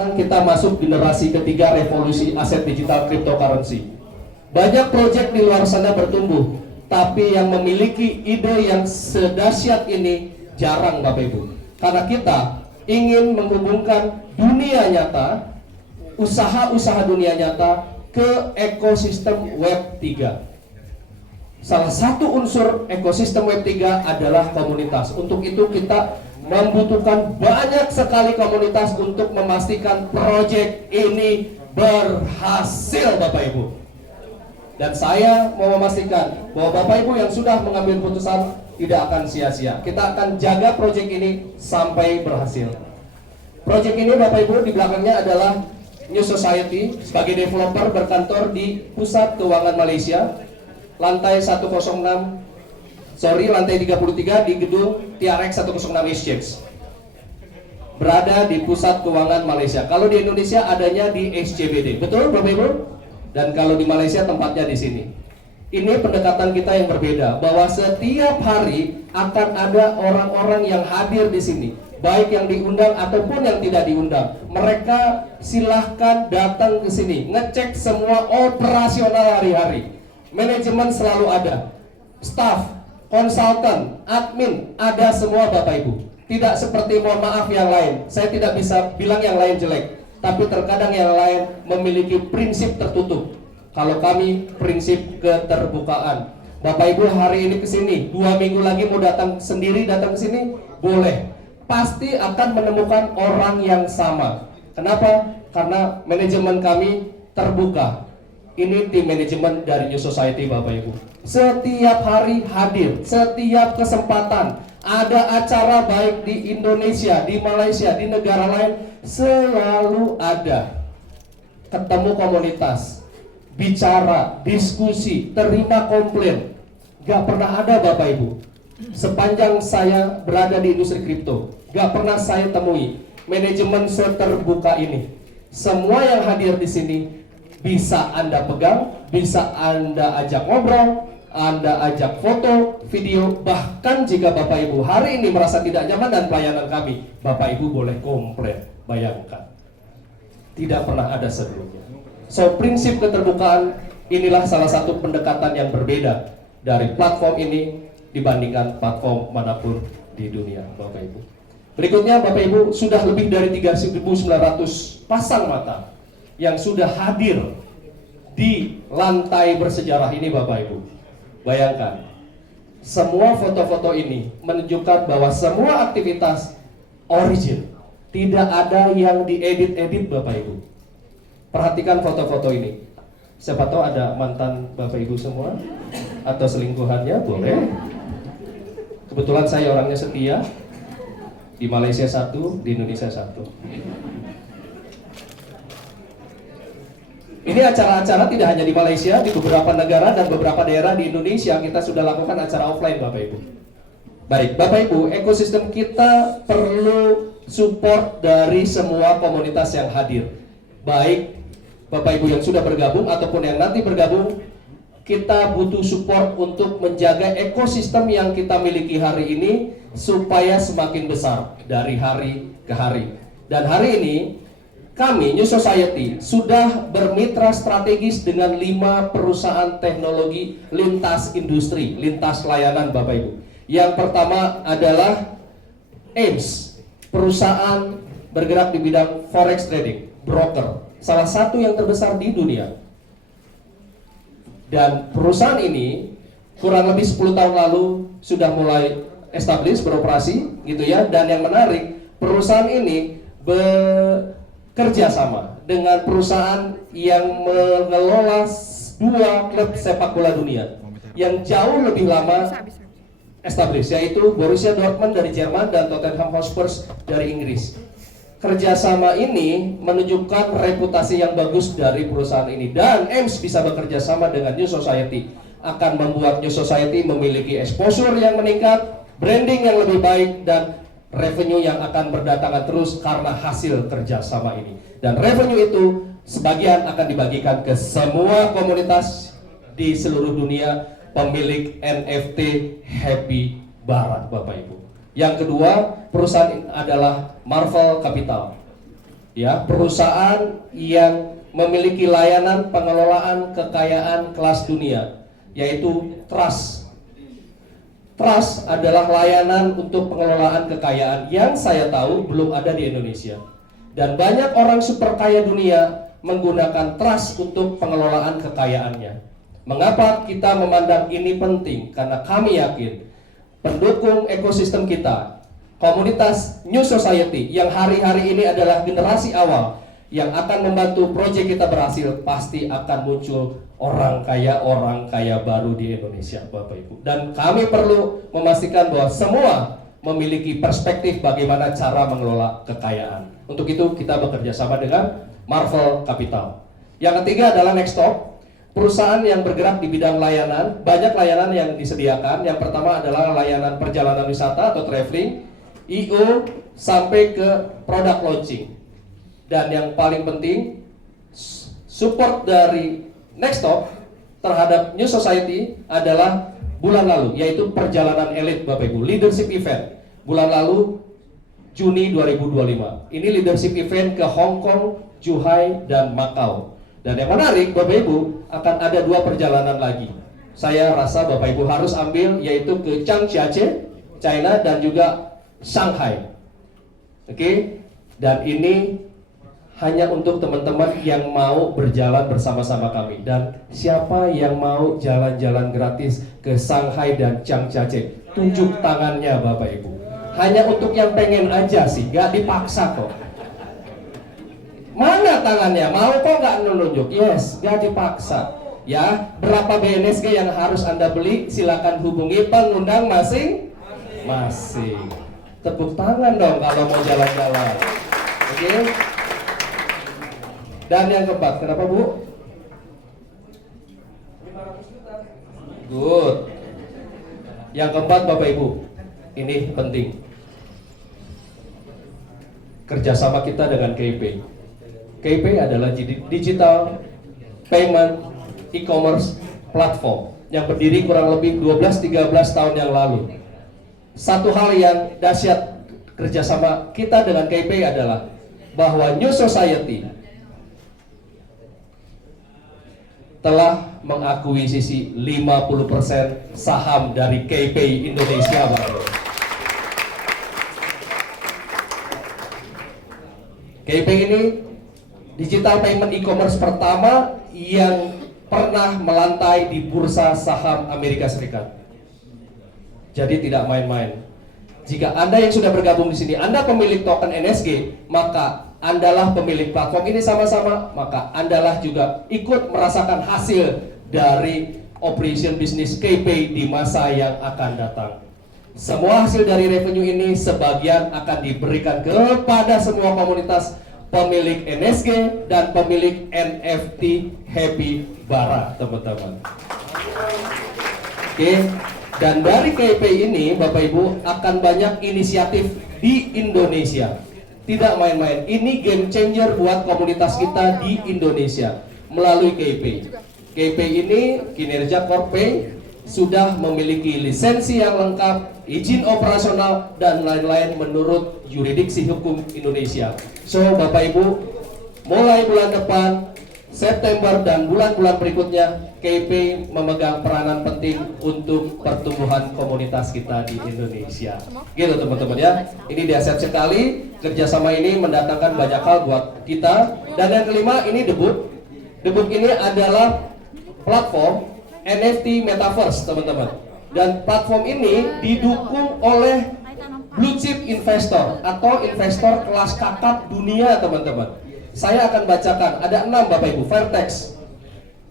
sekarang kita masuk generasi ketiga revolusi aset digital cryptocurrency. Banyak proyek di luar sana bertumbuh, tapi yang memiliki ide yang sedahsyat ini jarang Bapak Ibu. Karena kita ingin menghubungkan dunia nyata, usaha-usaha dunia nyata ke ekosistem Web 3. Salah satu unsur ekosistem Web 3 adalah komunitas. Untuk itu kita membutuhkan banyak sekali komunitas untuk memastikan proyek ini berhasil Bapak Ibu. Dan saya mau memastikan bahwa Bapak Ibu yang sudah mengambil putusan tidak akan sia-sia. Kita akan jaga proyek ini sampai berhasil. Proyek ini Bapak Ibu di belakangnya adalah New Society sebagai developer berkantor di Pusat Keuangan Malaysia. Lantai 33 di gedung TRX 106 Exchange. Berada di Pusat Keuangan Malaysia. Kalau di Indonesia adanya di SCBD. Betul Bapak Ibu? Dan kalau di Malaysia tempatnya di sini. Ini pendekatan kita yang berbeda, bahwa setiap hari akan ada orang-orang yang hadir di sini, baik yang diundang ataupun yang tidak diundang. Mereka silahkan datang ke sini, ngecek semua operasional hari-hari. Manajemen selalu ada, staff, konsultan, admin, ada semua Bapak Ibu. Tidak seperti mohon maaf yang lain, saya tidak bisa bilang yang lain jelek, tapi terkadang yang lain memiliki prinsip tertutup. Kalau kami prinsip keterbukaan. Bapak Ibu hari ini ke sini, 2 minggu lagi mau datang sendiri datang ke sini, boleh. Pasti akan menemukan orang yang sama. Kenapa? Karena manajemen kami terbuka. Ini tim manajemen dari New Society Bapak Ibu. Setiap hari hadir, setiap kesempatan ada acara baik di Indonesia, di Malaysia, di negara lain, selalu ada. Ketemu komunitas, bicara, diskusi, terima komplain. Gak pernah ada Bapak Ibu. Sepanjang saya berada di industri kripto, gak pernah saya temui manajemen seterbuka ini. Semua yang hadir di sini bisa Anda pegang, bisa Anda ajak ngobrol, Anda ajak foto, video. Bahkan jika Bapak Ibu hari ini merasa tidak nyaman dan pelayanan kami, Bapak Ibu boleh komplain. Bayangkan, tidak pernah ada sebelumnya. So, prinsip keterbukaan inilah salah satu pendekatan yang berbeda dari platform ini dibandingkan platform manapun di dunia Bapak Ibu. Berikutnya Bapak Ibu, sudah lebih dari 3.900 pasang mata yang sudah hadir di lantai bersejarah ini Bapak Ibu. Bayangkan, semua foto-foto ini menunjukkan bahwa semua aktivitas origin, tidak ada yang diedit-edit Bapak Ibu. Perhatikan foto-foto ini. Siapa tahu ada mantan Bapak Ibu semua atau selingkuhannya, boleh. Kebetulan saya orangnya setia. Di Malaysia 1, di Indonesia 1. Ini acara-acara tidak hanya di Malaysia, di beberapa negara dan beberapa daerah di Indonesia kita sudah lakukan acara offline Bapak Ibu. Baik, Bapak Ibu, ekosistem kita perlu support dari semua komunitas yang hadir. Baik Bapak Ibu yang sudah bergabung ataupun yang nanti bergabung, kita butuh support untuk menjaga ekosistem yang kita miliki hari ini supaya semakin besar dari hari ke hari. Dan hari ini kami, New Society, sudah bermitra strategis dengan 5 perusahaan teknologi lintas industri, lintas layanan Bapak Ibu. Yang pertama adalah AIMS, perusahaan bergerak di bidang forex trading, broker, salah satu yang terbesar di dunia. Dan perusahaan ini kurang lebih 10 tahun lalu sudah mulai established, beroperasi gitu ya. Dan yang menarik, perusahaan ini bekerja sama dengan perusahaan yang mengelola 2 klub sepak bola dunia yang jauh lebih lama established, yaitu Borussia Dortmund dari Jerman dan Tottenham Hotspur dari Inggris. Kerjasama ini menunjukkan reputasi yang bagus dari perusahaan ini, dan AIMS bisa bekerja sama dengan New Society akan membuat New Society memiliki exposure yang meningkat, branding yang lebih baik, dan revenue yang akan berdatangan terus karena hasil kerjasama ini. Dan revenue itu sebagian akan dibagikan ke semua komunitas di seluruh dunia pemilik NFT Happy Barat Bapak Ibu. Yang kedua, perusahaan adalah Marvel Capital, ya, perusahaan yang memiliki layanan pengelolaan kekayaan kelas dunia, yaitu trust. Trust adalah layanan untuk pengelolaan kekayaan yang saya tahu belum ada di Indonesia. Dan banyak orang super kaya dunia menggunakan trust untuk pengelolaan kekayaannya. Mengapa kita memandang ini penting? Karena kami yakin pendukung ekosistem kita, komunitas New Society yang hari-hari ini adalah generasi awal yang akan membantu proyek kita berhasil, pasti akan muncul orang kaya baru di Indonesia, Bapak Ibu. Dan kami perlu memastikan bahwa semua memiliki perspektif bagaimana cara mengelola kekayaan. Untuk itu kita bekerja sama dengan Marvel Capital. Yang ketiga adalah Nextop, perusahaan yang bergerak di bidang layanan. Banyak layanan yang disediakan. Yang pertama adalah layanan perjalanan wisata atau traveling, IO, sampai ke product launching. Dan yang paling penting, support dari Nextop terhadap New Society adalah bulan lalu, yaitu perjalanan elit, Bapak Ibu, leadership event. Bulan lalu Juni 2025. Ini leadership event ke Hong Kong, Zhuhai, dan Macau. Dan yang menarik, Bapak Ibu, akan ada 2 perjalanan lagi. Saya rasa Bapak Ibu harus ambil, yaitu ke Changjiajie, China, dan juga Shanghai. Oke? Dan ini hanya untuk teman-teman yang mau berjalan bersama-sama kami. Dan siapa yang mau jalan-jalan gratis ke Shanghai dan Changjiajie? Tunjuk tangannya, Bapak Ibu. Hanya untuk yang pengen aja sih, gak dipaksa kok. Mana tangannya? Mau kok nggak nunjuk? Yes, gak dipaksa. Ya, berapa BNSG yang harus Anda beli? Silakan hubungi pengundang masing-masing. Tepuk tangan dong kalau mau jalan-jalan. Oke? Dan yang keempat, kenapa Bu? 500 juta. Good. Yang keempat, Bapak Ibu, ini penting. Kerjasama kita dengan KIP. KIP adalah digital payment e-commerce platform yang berdiri kurang lebih 12-13 tahun yang lalu. Satu hal yang dahsyat kerjasama kita dengan KIP adalah bahwa New Society telah mengakuisisi 50% saham dari KIP Indonesia, Bapak. KIP ini digital payment e-commerce pertama yang pernah melantai di bursa saham Amerika Serikat. Jadi tidak main-main. Jika Anda yang sudah bergabung di sini, Anda pemilik token NSG, maka Andalah pemilik platform ini sama-sama, maka Andalah juga ikut merasakan hasil dari operation bisnis KIP di masa yang akan datang. Semua hasil dari revenue ini sebagian akan diberikan kepada semua komunitas pemilik NSG dan pemilik NFT Happy Bara, teman-teman. Oke, dan dari KIP ini, Bapak Ibu, akan banyak inisiatif di Indonesia. Tidak main-main, ini game changer buat komunitas kita di Indonesia melalui KIP. KIP ini, Kinerja Corpay, sudah memiliki lisensi yang lengkap, izin operasional, dan lain-lain menurut yurisdiksi hukum Indonesia. So, Bapak Ibu, mulai bulan depan, September dan bulan-bulan berikutnya, KIP memegang peranan penting untuk pertumbuhan komunitas kita di Indonesia. Gitu teman-teman ya. Ini dahsyat sekali, kerjasama ini mendatangkan banyak hal buat kita. Dan yang kelima, ini debut. Debut ini adalah platform NFT Metaverse, teman-teman. Dan platform ini didukung oleh blue chip investor atau investor kelas kakap dunia, teman-teman. Saya akan bacakan, ada 6 Bapak Ibu. Vertex,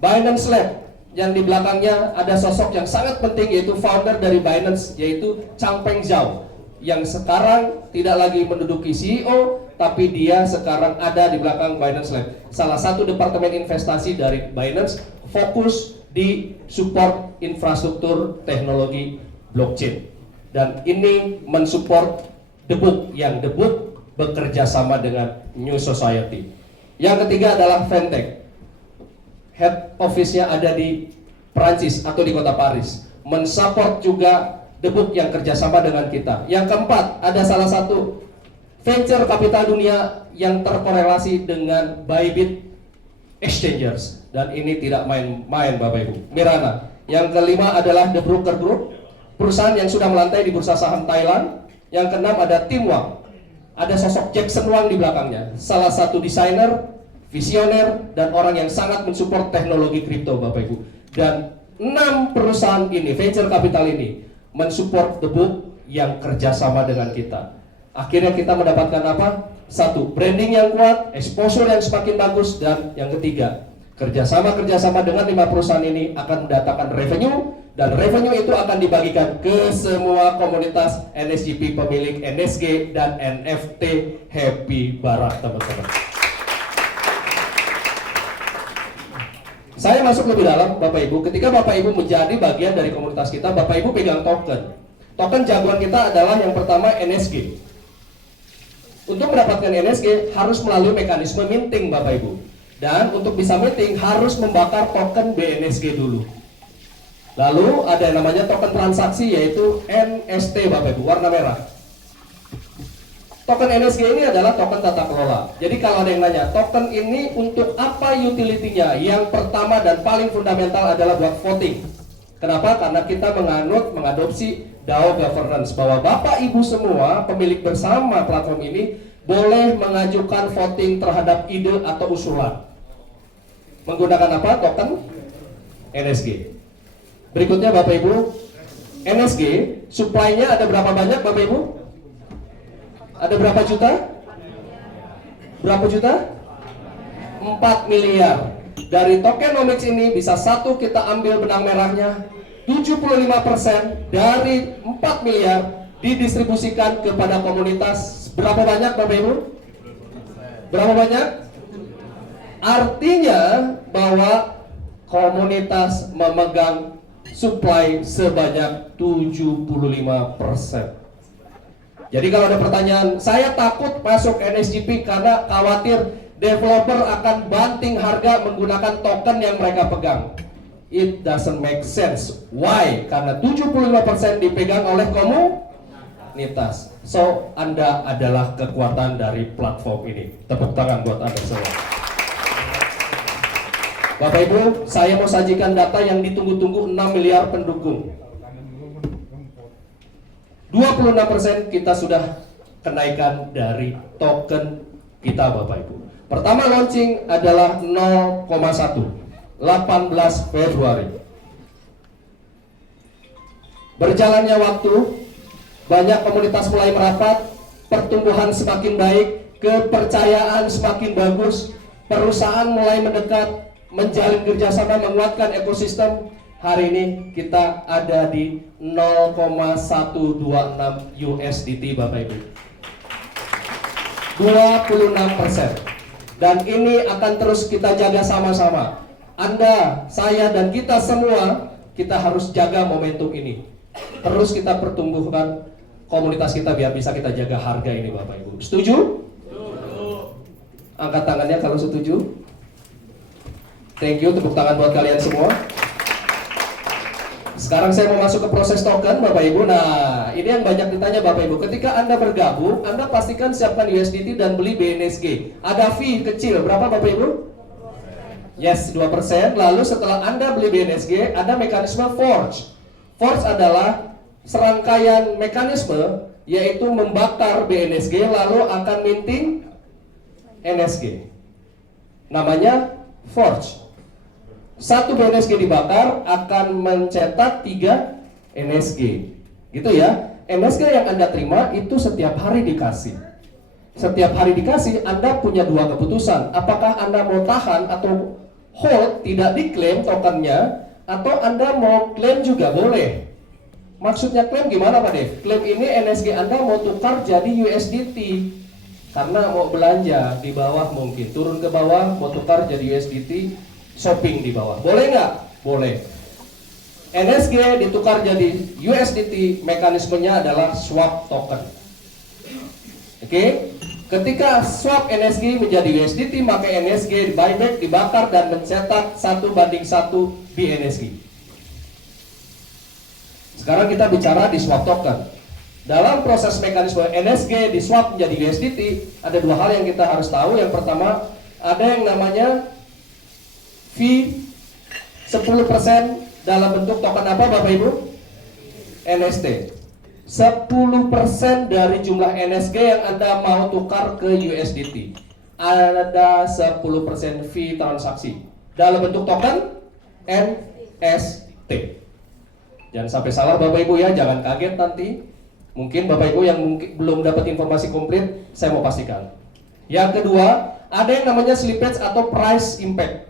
Binance Lab, yang di belakangnya ada sosok yang sangat penting, yaitu founder dari Binance, yaitu Changpeng Zhao, yang sekarang tidak lagi menduduki CEO, tapi dia sekarang ada di belakang Binance Lab, salah satu departemen investasi dari Binance, fokus di support infrastruktur teknologi blockchain. Dan ini mensupport debut, yang debut bekerja sama dengan New Society. Yang ketiga adalah Fintech. Head office-nya ada di Perancis atau di kota Paris. Mensupport juga debut yang kerjasama dengan kita. Yang keempat, ada salah satu venture capital dunia yang terkorelasi dengan Bybit Exchangers, dan ini tidak main-main Bapak Ibu. Mirana. Yang kelima adalah The Broker Group, perusahaan yang sudah melantai di bursa saham Thailand. Yang keenam ada Tim Wang, ada sosok Jackson Wang di belakangnya, salah satu desainer, visioner, dan orang yang sangat mensupport teknologi kripto Bapak Ibu. Dan 6 perusahaan ini, venture capital ini, mensupport The Book yang kerjasama dengan kita. Akhirnya kita mendapatkan apa? Satu, branding yang kuat, exposure yang semakin bagus, dan yang ketiga, kerjasama dengan 5 perusahaan ini akan mendatangkan revenue, dan revenue itu akan dibagikan ke semua komunitas NSGP pemilik NSG dan NFT Happy Barat, teman-teman. Saya masuk lebih dalam Bapak Ibu. Ketika Bapak Ibu menjadi bagian dari komunitas kita, Bapak Ibu pegang token. Token jagoan kita adalah yang pertama NSG. Untuk mendapatkan NSG harus melalui mekanisme minting Bapak Ibu. Dan untuk bisa minting harus membakar token BNSG dulu. Lalu ada yang namanya token transaksi, yaitu NST Bapak Ibu, warna merah. Token NSG ini adalah token tata kelola. Jadi kalau ada yang nanya, token ini untuk apa utility-nya? Yang pertama dan paling fundamental adalah buat voting. Kenapa? Karena kita mengadopsi DAO governance, bahwa Bapak Ibu semua pemilik bersama platform ini boleh mengajukan voting terhadap ide atau usulan. Menggunakan apa? Token NSG. Berikutnya Bapak Ibu, NSG supply-nya ada berapa banyak Bapak Ibu? Ada berapa juta? Berapa juta? 4 miliar. Dari tokenomics ini bisa satu kita ambil benang merahnya, 75% dari 4 miliar didistribusikan kepada komunitas. Berapa banyak Bapak Ibu? Berapa banyak? Artinya bahwa komunitas memegang supply sebanyak 75%. Jadi kalau ada pertanyaan, saya takut masuk NSGP karena khawatir developer akan banting harga menggunakan token yang mereka pegang. It doesn't make sense. Why? Karena 75% dipegang oleh komunitas. So, Anda adalah kekuatan dari platform ini. Tepuk tangan buat Anda semua. Bapak Ibu, saya mau sajikan data yang ditunggu-tunggu 6 miliar pendukung. 26% kita sudah kenaikan dari token kita Bapak Ibu. Pertama launching adalah 0,1 18 Februari. Berjalannya waktu, banyak komunitas mulai merapat, pertumbuhan semakin baik, kepercayaan semakin bagus, perusahaan mulai mendekat, menjalin kerjasama, menguatkan ekosistem. Hari ini kita ada di 0,126 USDT Bapak Ibu, 26%. Dan ini akan terus kita jaga sama-sama. Anda, saya, dan kita semua, kita harus jaga momentum ini. Terus kita pertumbuhkan komunitas kita biar bisa kita jaga harga ini Bapak Ibu. Setuju? Angkat tangannya kalau setuju. Thank you, tepuk tangan buat kalian semua. Sekarang saya mau masuk ke proses token Bapak Ibu. Nah, ini yang banyak ditanya Bapak Ibu. Ketika Anda bergabung, Anda pastikan siapkan USDT dan beli BNSG. Ada fee kecil, berapa Bapak Ibu? Yes, 2%. Lalu setelah Anda beli BNSG, ada mekanisme forge. Forge adalah serangkaian mekanisme, yaitu membakar BNSG lalu akan minting NSG. Namanya forge. Satu BNSG dibakar akan mencetak 3 NSG, gitu ya. NSG yang Anda terima itu setiap hari dikasih. Setiap hari dikasih, Anda punya dua keputusan. Apakah Anda mau tahan atau hold, tidak diklaim tokennya, atau Anda mau klaim juga boleh. Maksudnya klaim gimana Pak Dev? Klaim ini NSG Anda mau tukar jadi USDT. Karena mau belanja di bawah mungkin, turun ke bawah mau tukar jadi USDT, shopping di bawah. Boleh nggak? Boleh. NSG ditukar jadi USDT, mekanismenya adalah swap token. Oke? Ketika swap NSG menjadi USDT, maka NSG buyback, dibakar, dan mencetak 1:1 BNSG. Sekarang kita bicara di swap token. Dalam proses mekanisme NSG di swap menjadi USDT, ada dua hal yang kita harus tahu. Yang pertama, ada yang namanya fee 10% dalam bentuk token apa Bapak Ibu? NST. 10% dari jumlah NSG yang Anda mau tukar ke USDT. Ada 10% fee transaksi dalam bentuk token NST. Jangan sampai salah Bapak Ibu ya, jangan kaget nanti. Mungkin Bapak Ibu yang belum dapat informasi komplit, saya mau pastikan. Yang kedua, ada yang namanya slippage atau price impact.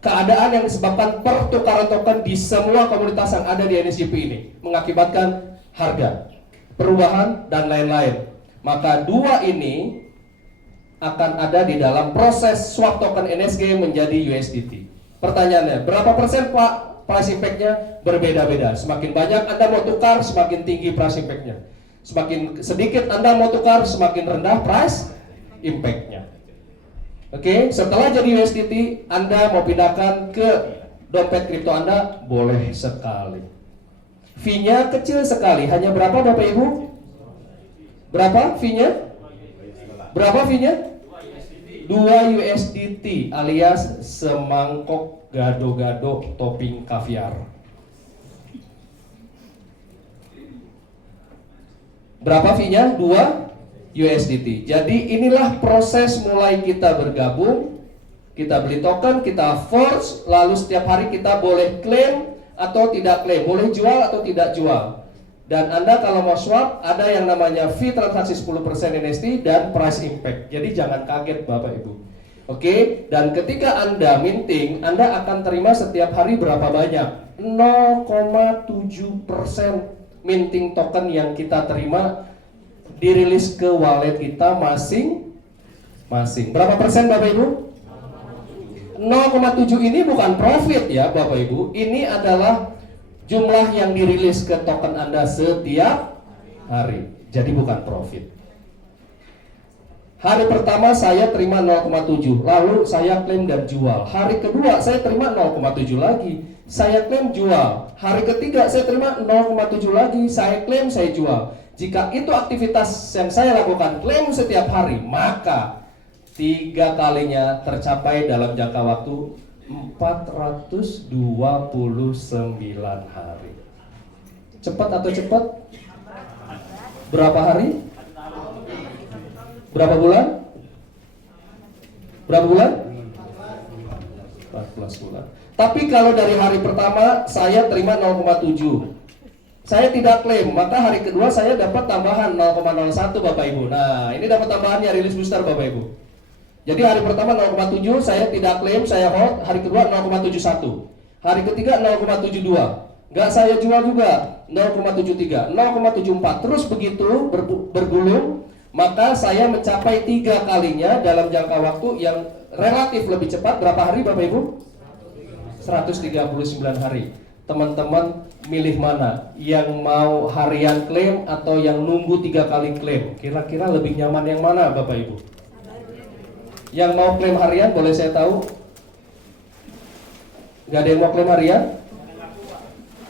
Keadaan yang disebabkan pertukaran token di semua komunitas yang ada di NSGP ini mengakibatkan harga, perubahan, dan lain-lain. Maka dua ini akan ada di dalam proses swap token NSG menjadi USDT. Pertanyaannya, berapa persen Pak price impact-nya? Berbeda-beda. Semakin banyak Anda mau tukar, semakin tinggi price impact-nya. Semakin sedikit Anda mau tukar, semakin rendah price impact-nya. Oke, setelah jadi USDT, Anda mau pindahkan ke dompet kripto Anda, boleh sekali. Fee-nya kecil sekali, hanya berapa Bapak Ibu? Berapa fee-nya? Berapa fee-nya? 2 USDT alias semangkok gado-gado topping kaviar. Berapa fee-nya? 2 USDT. Jadi inilah proses mulai kita bergabung, kita beli token, kita forge, lalu setiap hari kita boleh klaim atau tidak klaim, boleh jual atau tidak jual. Dan Anda kalau mau swap, ada yang namanya fee transaksi 10% NST dan price impact. Jadi jangan kaget Bapak Ibu. Oke, dan ketika Anda minting, Anda akan terima setiap hari berapa banyak? 0,7% minting token yang kita terima dirilis ke wallet kita masing-masing. Berapa persen Bapak Ibu? 0,7 ini bukan profit ya Bapak Ibu. Ini adalah jumlah yang dirilis ke token Anda setiap hari. Jadi bukan profit. Hari pertama saya terima 0,7, lalu saya klaim dan jual. Hari kedua saya terima 0,7 lagi, saya klaim jual. Hari ketiga saya terima 0,7 lagi, saya klaim saya jual. Jika itu aktivitas yang saya lakukan klaim setiap hari, maka 3 kalinya tercapai dalam jangka waktu 429 hari. Cepat atau cepat? Berapa hari? Berapa bulan? Berapa bulan? 14 bulan. Tapi kalau dari hari pertama saya terima 0,7, saya tidak klaim, maka hari kedua saya dapat tambahan 0,01 Bapak Ibu. Nah, ini dapat tambahannya rilis booster Bapak Ibu. Jadi hari pertama 0,7 saya tidak klaim, saya hold. Hari kedua 0,71. Hari ketiga 0,72. Nggak saya jual juga 0,73, 0,74. Terus begitu bergulung, maka saya mencapai 3 kalinya dalam jangka waktu yang relatif lebih cepat. Berapa hari Bapak Ibu? 139 hari. Teman-teman milih mana? Yang mau harian klaim atau yang nunggu 3 kali klaim? Kira-kira lebih nyaman yang mana Bapak Ibu? Yang mau klaim harian boleh saya tahu? Gak ada yang mau klaim harian?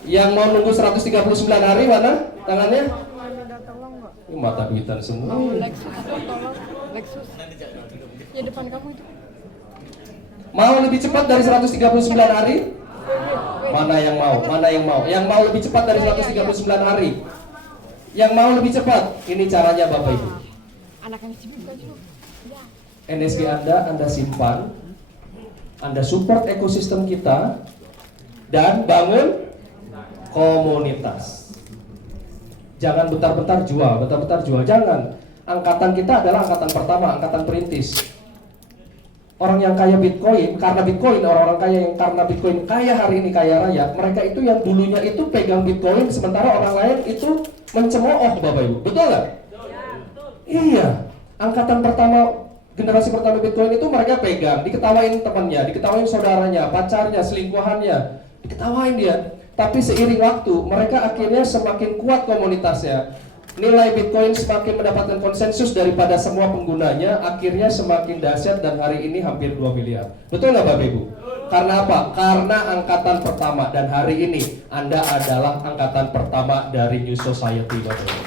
Yang mau nunggu 139 hari mana? Tangannya? Ini mata duitan semua. Lexus, tolong Lexus. Ya depan kamu itu. Mau lebih cepat dari 139 hari? Mana yang mau? Mana yang mau? Yang mau lebih cepat dari 139 hari? Yang mau lebih cepat? Ini caranya Bapak Ibu. Anak yang sibuk kan itu. NSG Anda simpan, Anda support ekosistem kita, dan bangun komunitas. Jangan bentar-bentar jual, jangan. Angkatan kita adalah angkatan pertama, angkatan perintis. Orang yang kaya Bitcoin, karena Bitcoin, orang-orang kaya yang karena Bitcoin kaya hari ini kaya raya, mereka itu yang dulunya itu pegang Bitcoin, sementara orang lain itu mencemooh Bapak Ibu. Betul nggak? Ya, betul. Iya, angkatan pertama, generasi pertama Bitcoin itu mereka pegang, diketawain temannya, diketawain saudaranya, pacarnya, selingkuhannya, diketawain dia. Tapi seiring waktu, mereka akhirnya semakin kuat komunitasnya. Nilai Bitcoin semakin mendapatkan konsensus daripada semua penggunanya, akhirnya semakin dahsyat dan hari ini hampir 2 miliar. Betul nggak Bapak Ibu? Karena apa? Karena angkatan pertama, dan hari ini Anda adalah angkatan pertama dari New Society Bapak Ibu.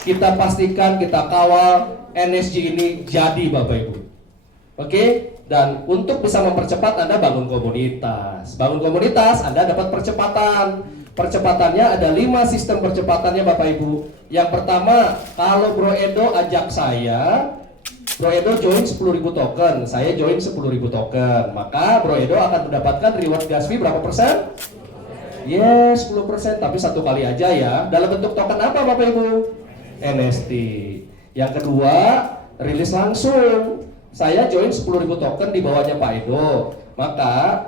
kita pastikan, kita kawal NSG ini jadi Bapak Ibu. Oke, dan untuk bisa mempercepat Anda bangun komunitas. Bangun komunitas, Anda dapat percepatan. Percepatannya ada 5 sistem percepatannya Bapak Ibu. Yang pertama, kalau Bro Edo ajak saya, Bro Edo join 10.000 token, saya join 10.000 token, maka Bro Edo akan mendapatkan reward gas fee berapa persen? Yes, 10%, tapi satu kali aja ya. Dalam bentuk token apa Bapak Ibu? NST. Yang kedua, rilis langsung. Saya join 10.000 token di bawahnya Pak Edo. Maka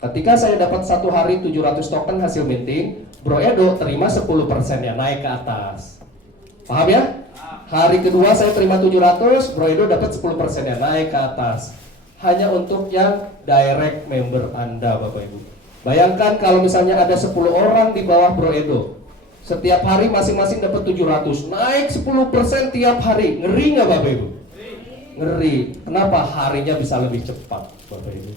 ketika saya dapat satu hari 700 token hasil minting, Bro Edo terima 10% ya, naik ke atas. Paham ya? Hari kedua saya terima 700, Bro Edo dapat 10% ya, naik ke atas. Hanya untuk yang direct member Anda Bapak Ibu. Bayangkan kalau misalnya ada 10 orang di bawah Bro Edo. Setiap hari masing-masing dapat 700, naik 10% tiap hari. Ngeri nggak Bapak Ibu? Ngeri. Kenapa? Harinya bisa lebih cepat Bapak Ibu.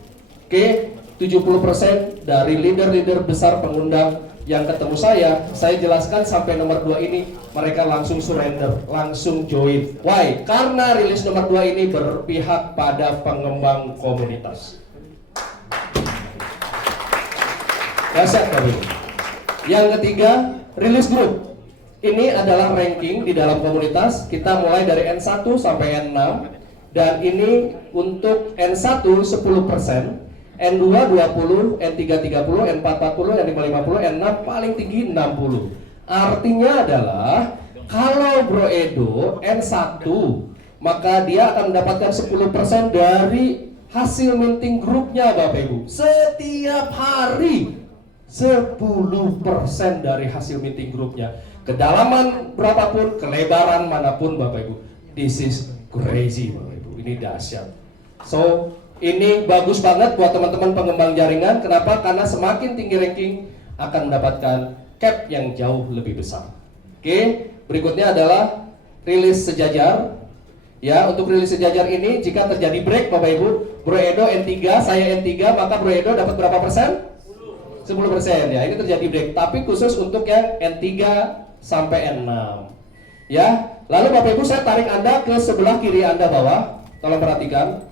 Oke, 70% dari leader-leader besar pengundang yang ketemu saya jelaskan sampai nomor 2 ini, mereka langsung surrender, langsung join. Why? Karena rilis nomor 2 ini berpihak pada pengembang komunitas. Dahsyat Bapak Ibu. Yang ketiga, rilis grup. Ini adalah ranking di dalam komunitas. Kita mulai dari N1 sampai N6. Dan ini untuk N1 10%, N2 20, N3 30, N4 40, N5 50, N6 paling tinggi 60. Artinya adalah kalau Bro Edo N1, maka dia akan mendapatkan 10% dari hasil minting grupnya Bapak Ibu. Setiap hari 10% dari hasil minting grupnya. Kedalaman berapapun, kelebaran manapun Bapak Ibu. This is crazy Bapak Ibu. Ini dahsyat. So, ini bagus banget buat teman-teman pengembang jaringan. Kenapa? Karena semakin tinggi ranking akan mendapatkan cap yang jauh lebih besar. Oke, berikutnya adalah rilis sejajar. Ya, untuk rilis sejajar ini jika terjadi break Bapak Ibu, Bro Edo N3, saya N3, maka Bro Edo dapat berapa persen? 10% ya. Ini terjadi break, tapi khusus untuk yang N3 sampai N6. Ya, lalu Bapak Ibu saya tarik Anda ke sebelah kiri Anda bawah. Tolong perhatikan.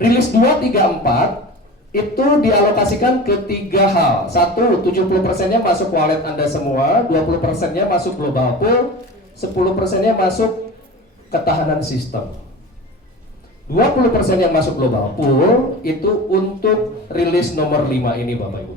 Rilis 2, 3, 4 itu dialokasikan ke 3 hal. 1, 70%-nya masuk wallet Anda semua, 20%-nya masuk global pool, 10%-nya masuk ketahanan sistem. 20% yang masuk global pool itu untuk rilis nomor 5 ini Bapak Ibu.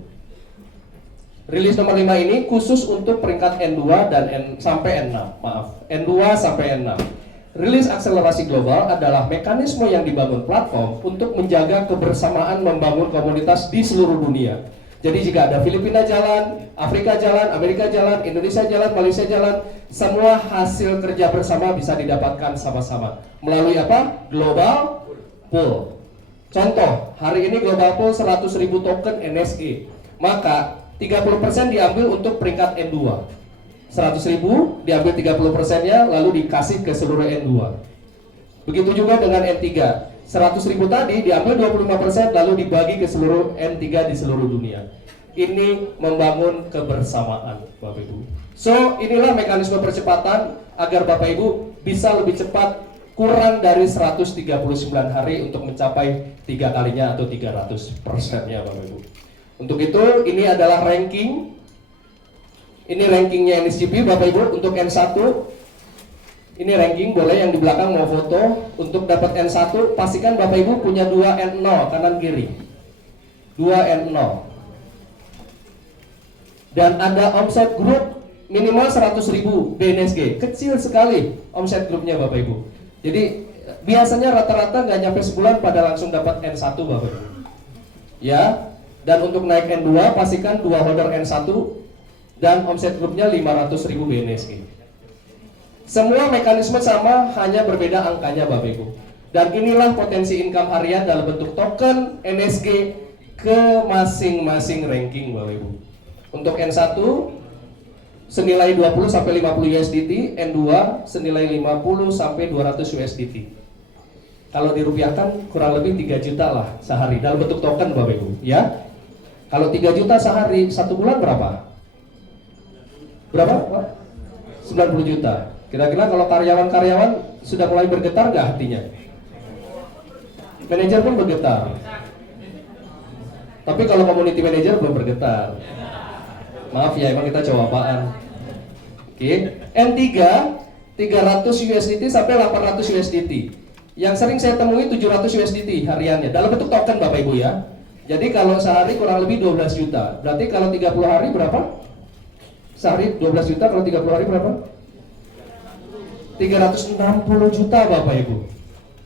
Rilis nomor 5 ini khusus untuk peringkat N2 dan sampai N6. Maaf, N2 sampai N6. Rilis akselerasi global adalah mekanisme yang dibangun platform untuk menjaga kebersamaan membangun komunitas di seluruh dunia. Jadi jika ada Filipina jalan, Afrika jalan, Amerika jalan, Indonesia jalan, Malaysia jalan, semua hasil kerja bersama bisa didapatkan sama-sama. Melalui apa? Global Pool. Contoh, hari ini Global Pool 100.000 token NSE. Maka 30% diambil untuk peringkat N2. 100.000 diambil 30%-nya lalu dikasih ke seluruh N2. Begitu juga dengan N3. 100.000 tadi diambil 25% lalu dibagi ke seluruh N3 di seluruh dunia. Ini membangun kebersamaan Bapak Ibu. So, inilah mekanisme percepatan agar Bapak Ibu bisa lebih cepat, kurang dari 139 hari untuk mencapai 3 kalinya atau 300%-nya Bapak Ibu. Untuk itu, ini adalah ranking. Ini rankingnya NSGP Bapak Ibu. Untuk N1 ini ranking, boleh yang di belakang mau foto. Untuk dapat N1 pastikan Bapak Ibu punya 2 N0 kanan kiri, 2 N0, dan ada omset grup minimal 100.000 BNSG. Kecil sekali omset grupnya Bapak Ibu. Jadi biasanya rata-rata nggak nyampe sebulan pada langsung dapat N1 Bapak Ibu. Ya, dan untuk naik N2 pastikan 2 holder N1 dan omset grupnya 500.000 BNSG. Semua mekanisme sama, hanya berbeda angkanya Bapak Ibu. Dan inilah potensi income harian dalam bentuk token NSG ke masing-masing ranking Bapak Ibu. Untuk N1 senilai 20 sampai 50 USDT, N2 senilai 50 sampai 200 USDT. Kalau dirupiahkan kurang lebih 3 juta lah sehari dalam bentuk token Bapak Ibu, ya. Kalau 3 juta sehari, 1 bulan berapa? Berapa Pak? 90 juta. Kira-kira kalau karyawan-karyawan sudah mulai bergetar nggak hatinya? Manajer pun bergetar. Tapi kalau community manager belum bergetar. Maaf ya, emang kita coba-apaan. Oke, N3 300 USDT sampai 800 USDT. Yang sering saya temui 700 USDT hariannya dalam bentuk token Bapak Ibu ya. Jadi kalau sehari kurang lebih 12 juta. Berarti kalau 30 hari berapa? Sehari 12 juta, kalau 30 hari berapa? 360 juta Bapak Ibu.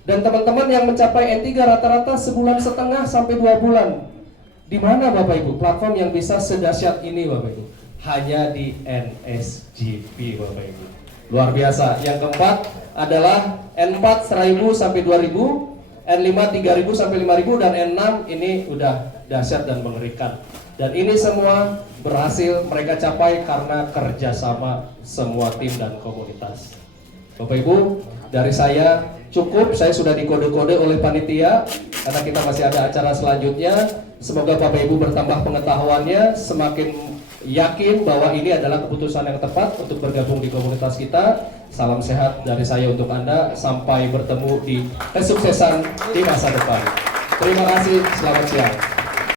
Dan teman-teman yang mencapai N3 rata-rata sebulan setengah sampai 2 bulan. Di mana Bapak Ibu? Platform yang bisa sedahsyat ini Bapak Ibu. Hanya di NSGP Bapak Ibu. Luar biasa. Yang keempat adalah N4 1000 sampai 2000, N5 3000 sampai 5000, dan N6 ini udah dahsyat dan mengerikan. Dan ini semua berhasil mereka capai karena kerjasama semua tim dan komunitas. Bapak Ibu, dari saya cukup. Saya sudah dikode-kode oleh panitia karena kita masih ada acara selanjutnya. Semoga Bapak Ibu bertambah pengetahuannya, semakin yakin bahwa ini adalah keputusan yang tepat untuk bergabung di komunitas kita. Salam sehat dari saya untuk Anda. Sampai bertemu di kesuksesan di masa depan. Terima kasih, selamat siang.